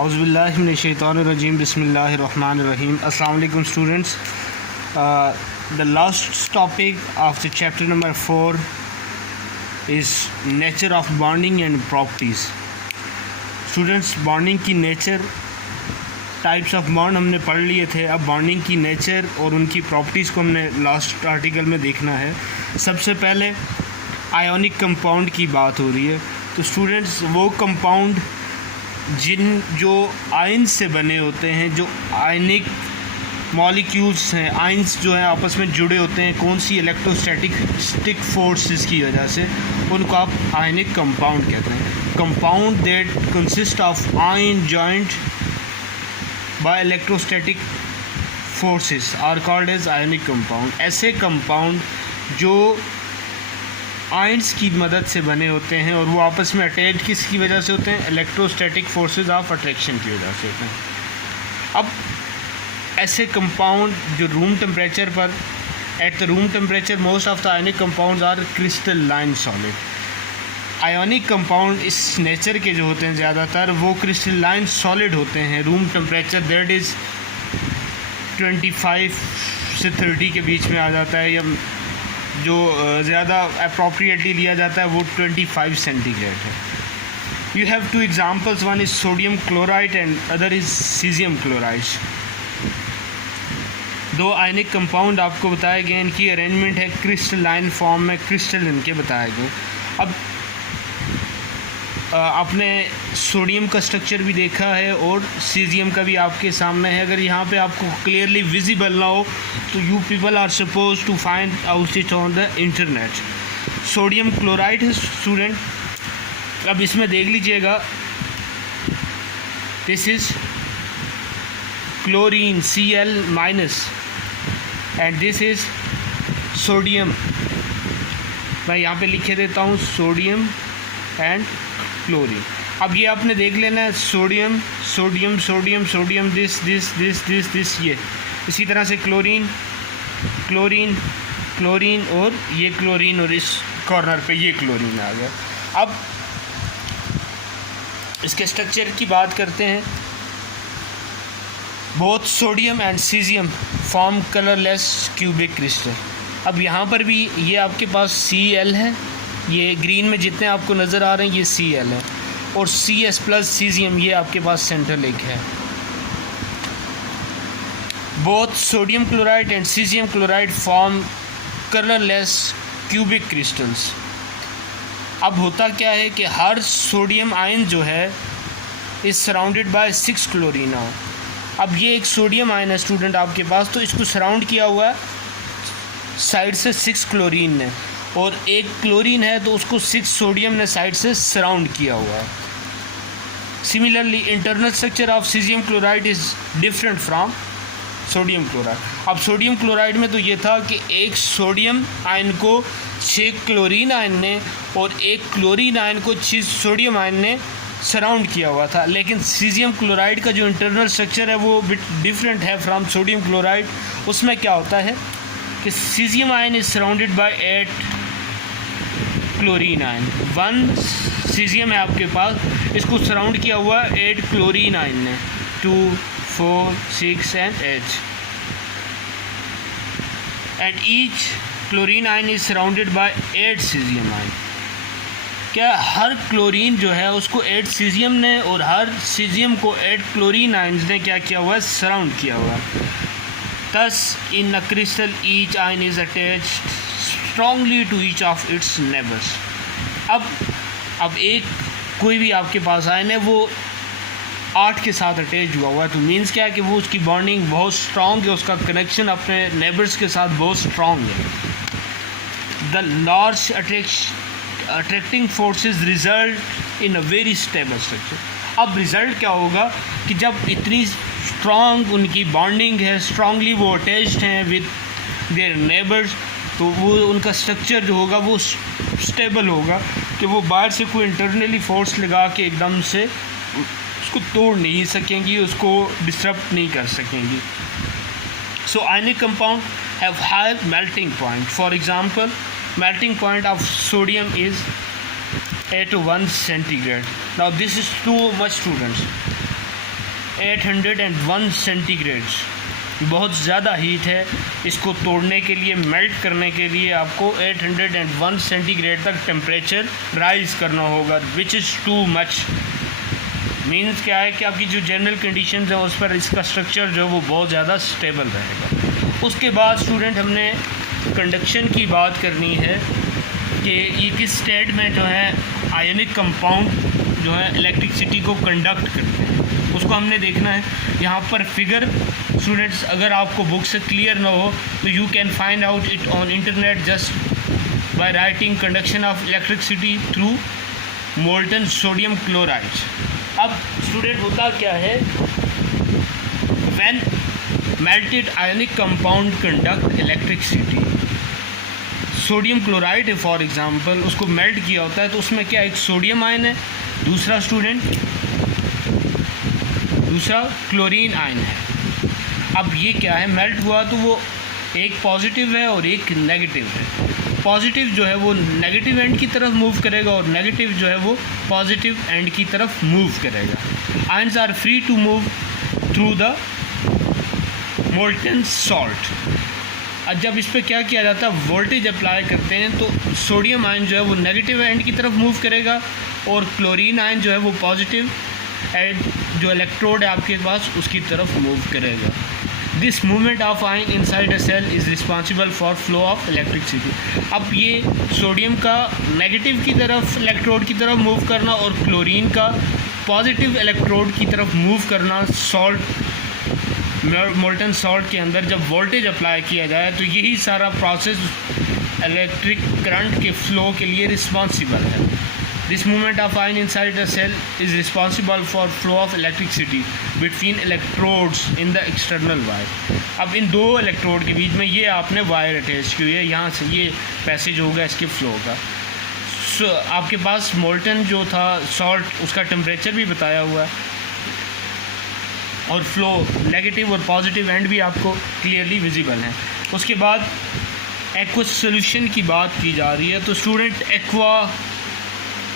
Auzubillahiminash-shaytanir-rajim. Bismillahir-rahmanir-rahim. Assalamu alaikum, students. The last topic of the chapter number 4 is nature of bonding and properties. Students, bonding की nature, types of bond हमने पढ़ लिए थे. अब bonding की nature और उनकी प्रॉपर्टीज़ को हमने लास्ट आर्टिकल में देखना है. सबसे पहले आयोनिक कंपाउंड की बात हो रही है. तो स्टूडेंट्स, वो कंपाउंड जो आयन से बने होते हैं, जो आयनिक मॉलिक्यूल्स हैं, आयन्स जो हैं आपस में जुड़े होते हैं कौन सी इलेक्ट्रोस्टैटिक फोर्सेस की वजह से, उनको आप आयनिक कंपाउंड कहते हैं. Compound that consist of ion joint by electrostatic forces are called as ionic compound. ऐसे कंपाउंड जो आयन्स की मदद से बने होते हैं और वो आपस में अटैच किसकी वजह से होते हैं, इलेक्ट्रोस्टैटिक फोर्सेस ऑफ अट्रैक्शन की वजह से होते हैं. अब ऐसे कंपाउंड जो रूम टेम्परेचर पर, at the room temperature most of the ionic compounds are crystalline solid. Ionic compound इस नेचर के जो होते हैं ज़्यादातर वो क्रिस्टलाइन सॉलिड होते हैं. रूम टेम्परेचर दैट इज़ 25 से 30 के बीच में आ जाता है, या जो ज़्यादा अप्रोप्रिएटली लिया जाता है वो 25 सेंटीग्रेड है. You have to examples, one is sodium chloride and other is caesium chloride. दो आयनिक कंपाउंड आपको बताए गए, इनकी अरेंजमेंट है क्रिस्टलाइन फॉर्म में, क्रिस्टल इनके बताए गए. अब आपने सोडियम का स्ट्रक्चर भी देखा है और सीजियम का भी आपके सामने है. अगर यहाँ पे आपको क्लियरली विजिबल ना हो तो you people are suppose to find out it on the internet. Sodium chloride है स्टूडेंट. अब इसमें देख लीजिएगा, this is chlorine Cl minus and this is sodium. मैं यहाँ पे लिखे देता हूँ सोडियम एंड क्लोरीन. अब ये आपने देख लेना है, sodium sodium sodium sodium, this this this this this, ये इसी तरह से क्लोरीन क्लोरीन क्लोरीन और ये क्लोरीन, और इस कॉर्नर पे ये क्लोरीन आ गया. अब इसके स्ट्रक्चर की बात करते हैं. Both sodium and caesium form colourless cubic crystal. अब यहाँ पर भी ये आपके पास Cl है, ये ग्रीन में जितने आपको नज़र आ रहे हैं ये Cl है, और Cs प्लस सीजियम ये आपके पास सेंट्रल एक है. Both sodium chloride and caesium chloride form colourless cubic crystals. अब होता क्या है कि हर सोडियम आयन जो है इज़ सराउंडेड बाय 6 क्लोरीन. अब ये एक सोडियम आयन है स्टूडेंट आपके पास, तो इसको सराउंड किया हुआ है साइड से 6 क्लोरीन ने, और एक क्लोरीन है तो उसको 6 सोडियम ने साइड से सराउंड किया हुआ है. Similarly internal structure of caesium chloride is different from sodium chloride. अब सोडियम क्लोराइड में तो ये था कि एक सोडियम आयन को 6 क्लोरीन आयन ने और एक क्लोरीन आयन को 6 सोडियम आयन ने सराउंड किया हुआ था. लेकिन सीजियम क्लोराइड का जो इंटरनल स्ट्रक्चर है वो बिट डिफरेंट है फ्रॉम सोडियम क्लोराइड. उसमें क्या होता है कि caesium ion is surrounded by 8 chlorine ion. 1 caesium है आपके पास, इसको सराउंड किया हुआ 8 क्लोरीन आयन ने, 2 4 6 and 8, and each chlorine ion is surrounded by 8 caesium ion. क्या हर क्लोरीन जो है उसको 8 सीजियम ने और हर सीजियम को 8 क्लोरीन आयन्स ने क्या किया हुआ है, सराउंड किया हुआ है. Thus, in a crystal, each ion is attached strongly to each of its neighbors. अब एक कोई भी आपके पास आयन है वो 8 के साथ अटैच हुआ हुआ है, तो मीन्स क्या है कि वो उसकी बॉन्डिंग बहुत स्ट्रॉन्ग है, उसका कनेक्शन अपने नेबर्स के साथ बहुत स्ट्रॉन्ग है. The large attracting forces result in a very stable structure. अब रिज़ल्ट क्या होगा कि जब इतनी स्ट्रॉन्ग उनकी बॉन्डिंग है, स्ट्रॉन्गली वो अटैच्ड हैं विद देयर नेबर्स, तो वो उनका स्ट्रक्चर जो होगा वो स्टेबल होगा कि वो बाहर से कोई इंटरनली फोर्स लगा के एकदम से उसको तोड़ नहीं सकेंगी, उसको डिस्टर्ब नहीं कर सकेंगी. So ionic compound have high melting point. For example, melting point of sodium is at 1 centigrade. Now this is too much, students. 801 centigrades, बहुत ज़्यादा हीट है। इसको तोड़ने के लिए, मेल्ट करने के लिए आपको 801 सेंटीग्रेड तक टेम्परेचर राइज़ करना होगा, which is too much. Means क्या है कि आपकी जो जनरल कंडीशन है उस पर इसका स्ट्रक्चर जो है वो बहुत ज़्यादा स्टेबल रहेगा। उसके बाद स्टूडेंट हमने कंडक्शन की बात करनी है कि ये किस स्टेट में जो है आयनिक कंपाउंड जो है इलेक्ट्रिसिटी को कंडक्ट करते हैं, उसको हमने देखना है। यहाँ पर फिगर स्टूडेंट्स अगर आपको बुक से क्लियर ना हो तो you can find out it on internet just by writing conduction of electricity through molten sodium chloride. अब स्टूडेंट होता क्या है, when melted ionic compound conduct electricity, sodium chloride है फॉर एग्जांपल, उसको मेल्ट किया होता है तो उसमें क्या एक सोडियम आयन है, दूसरा क्लोरीन आयन है। अब ये क्या है, मेल्ट हुआ तो वो एक पॉजिटिव है और एक नेगेटिव है। पॉजिटिव जो है वो नेगेटिव एंड की तरफ मूव करेगा और नेगेटिव जो है वो पॉजिटिव एंड की तरफ मूव करेगा। Ions are free to move through the molten salt. जब इस पर क्या किया जाता है, वोल्टेज अप्लाई करते हैं तो सोडियम आयन जो है वो नेगेटिव एंड की तरफ मूव करेगा और क्लोरीन आयन जो है वो पॉजिटिव एंड जो इलेक्ट्रोड है आपके पास उसकी तरफ मूव करेगा। This movement of ion inside a cell is responsible for flow of electricity. अब ये सोडियम का नेगेटिव की तरफ इलेक्ट्रोड की तरफ मूव करना और क्लोरीन का पॉजिटिव इलेक्ट्रोड की तरफ मूव करना, मोल्टन सॉल्ट के अंदर जब वोल्टेज अप्लाई किया जाए तो यही सारा प्रोसेस इलेक्ट्रिक करंट के फ्लो के लिए रिस्पॉन्सिबल है। This movement of ion inside the cell is responsible for flow of electricity between electrodes in the external wire. अब इन दो इलेक्ट्रोड के बीच में ये आपने वायर अटैच की हुई है, यहाँ से ये पैसेज होगा इसके फ्लो का। आपके पास मोल्टन जो था सॉल्ट उसका टेम्परेचर भी बताया हुआ है और फ्लो नेगेटिव और पॉजिटिव एंड भी आपको क्लियरली विजिबल है। उसके बाद एक्वस सोल्यूशन की बात की जा रही है। तो student aqua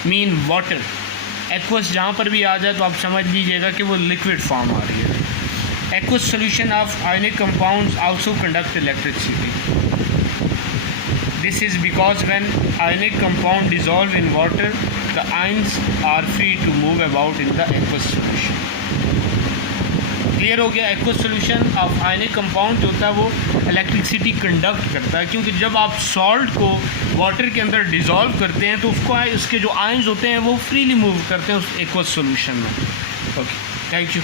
mean water, aqueous जहाँ पर भी आ जाए तो आप समझ लीजिएगा कि वो लिक्विड फॉर्म आ रही है। Aqueous solution of ionic compounds also conduct electricity. This is because when ionic compound dissolve in water, the ions are free to move about in the aqueous solution. Clear हो गया। Aqueous solution of ionic compound जो होता है वो electricity conduct करता है, क्योंकि जब आप सॉल्ट को वाटर के अंदर डिज़ोल्व करते हैं तो उसके जो आयंस होते हैं वो फ्रीली मूव करते हैं उस एक्वस सोल्यूशन में। Okay, thank you.